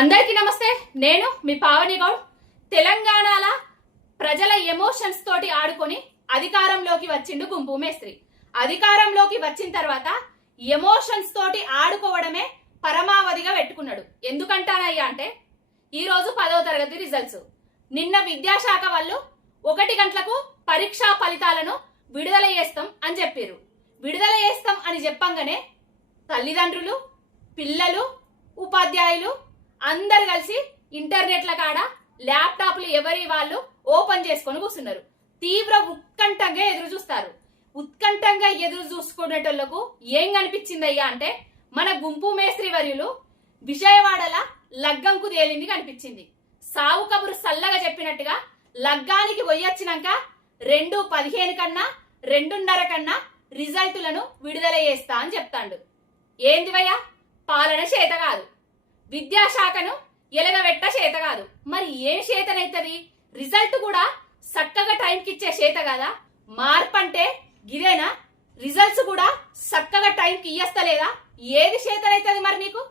అందరికీ నమస్తే. నేను మీ పావని గౌడ్. తెలంగాణల ప్రజల ఎమోషన్స్ తోటి ఆడుకొని అధికారంలోకి వచ్చిండు గుంపు మేస్త్రి. అధికారంలోకి వచ్చిన తర్వాత ఎమోషన్స్ తోటి ఆడుకోవడమే పరమావధిగా పెట్టుకున్నాడు. ఎందుకంటానయ్యా అంటే ఈ రోజు 10వ తరగతి రిజల్ట్స్. నిన్న విద్యాశాఖ వాళ్ళు 1 గంటలకు పరీక్షా ఫలితాలను విడుదల చేస్తాం అని చెప్పారు. విడుదల చేస్తాం అని చెప్పంగానే తల్లిదండ్రులు, పిల్లలు, ఉపాధ్యాయులు అందరు కలిసి ఇంటర్నెట్ల కాడ ల్యాప్టాప్లు ఎవరి వాళ్ళు ఓపెన్ చేసుకొని కూర్చున్నారు. తీవ్ర ఉత్కంఠంగా ఎదురు చూస్తారు. ఉత్కంఠంగా ఎదురు చూసుకునేటోళ్లకు ఏం కనిపించిందయ్యా అంటే మన గుంపు మేస్త్రి వర్యులు విజయవాడల లగ్గంకు తేలింది కనిపించింది. సావు కబురు సల్లగా చెప్పినట్టుగా లగ్గానికి పోయొచ్చినాక 2:15 కన్నా 2:30 కన్నా రిజల్టులను విడుదల చేస్తా అని చెప్తాండు. ఏందివయ్యా, పాలన చేత కాదు, విద్యాశాఖను ఎలగబెట్ట చేత కాదు, మరి ఏం చేతనైతుంది? రిజల్ట్ కూడా చక్కగా టైంకి ఇచ్చే చేత కదా. మార్పు అంటే గిదేనా? రిజల్ట్స్ కూడా చక్కగా టైంకి ఇయ్యస్తలేదా? ఏది చేతనైతుంది మరి నీకు?